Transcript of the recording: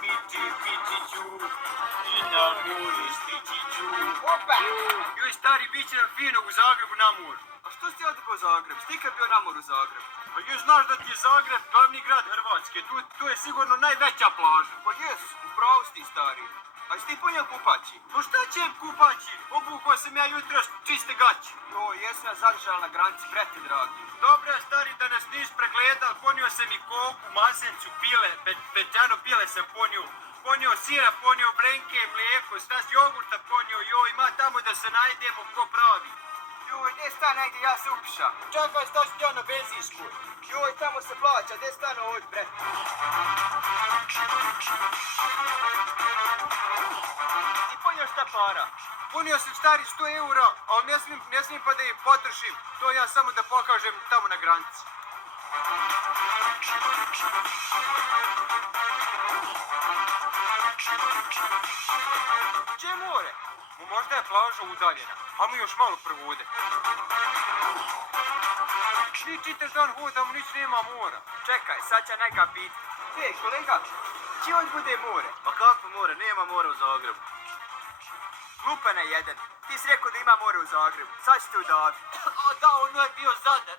pičiću, i na moru stičiću. Opa! Joj, stari, bit će nam fino u Zagrebu na moru. A što si ovdje po Zagreb? Ti kad bio na moru u Zagreb? Pa još znaš da ti je Zagreb glavni grad Hrvatske, tu je sigurno najveća plaža. Pa jes, upravo si ti stari. A jesi ti punio kupaći? Pa šta će kupaći? Obukao sam ja jutros čiste gaće. Joj, jesam ja zadržala na granici, brete dragi. Dobro je, stari, da nas nis pregledal, ponio sam i koku, masencu, pile, pečano pile sam ponio sira, ponio brenke, mlijeko, stas jogurta ponio, joj, ima tamo da se najdemo ko pravi. Joj, gdje sta negdje, ja se upišam. Čekaj, stas ja na benzinskoj. Joj, tamo se plaća, gdje stano ovdje, brete? Ti ponio šta para? Punio sam, stari, 100 eura, ali ne smijem pa da ih potrošim. To ja samo da pokažem tamo na granici. Gdje je more? Možda je plaža udaljena, a mi još malo provode. Mi čitav dan hodamo, nič nema mora. Čekaj, sad će neka pit. Kolega, gdje ovdje bude more? Pa kako more? Nema mora u Zagrebu. Glupana jedan. Ti si rekao da ima more u Zagrebu. Sad ćete udaviti. A da, ono je bio Zadar.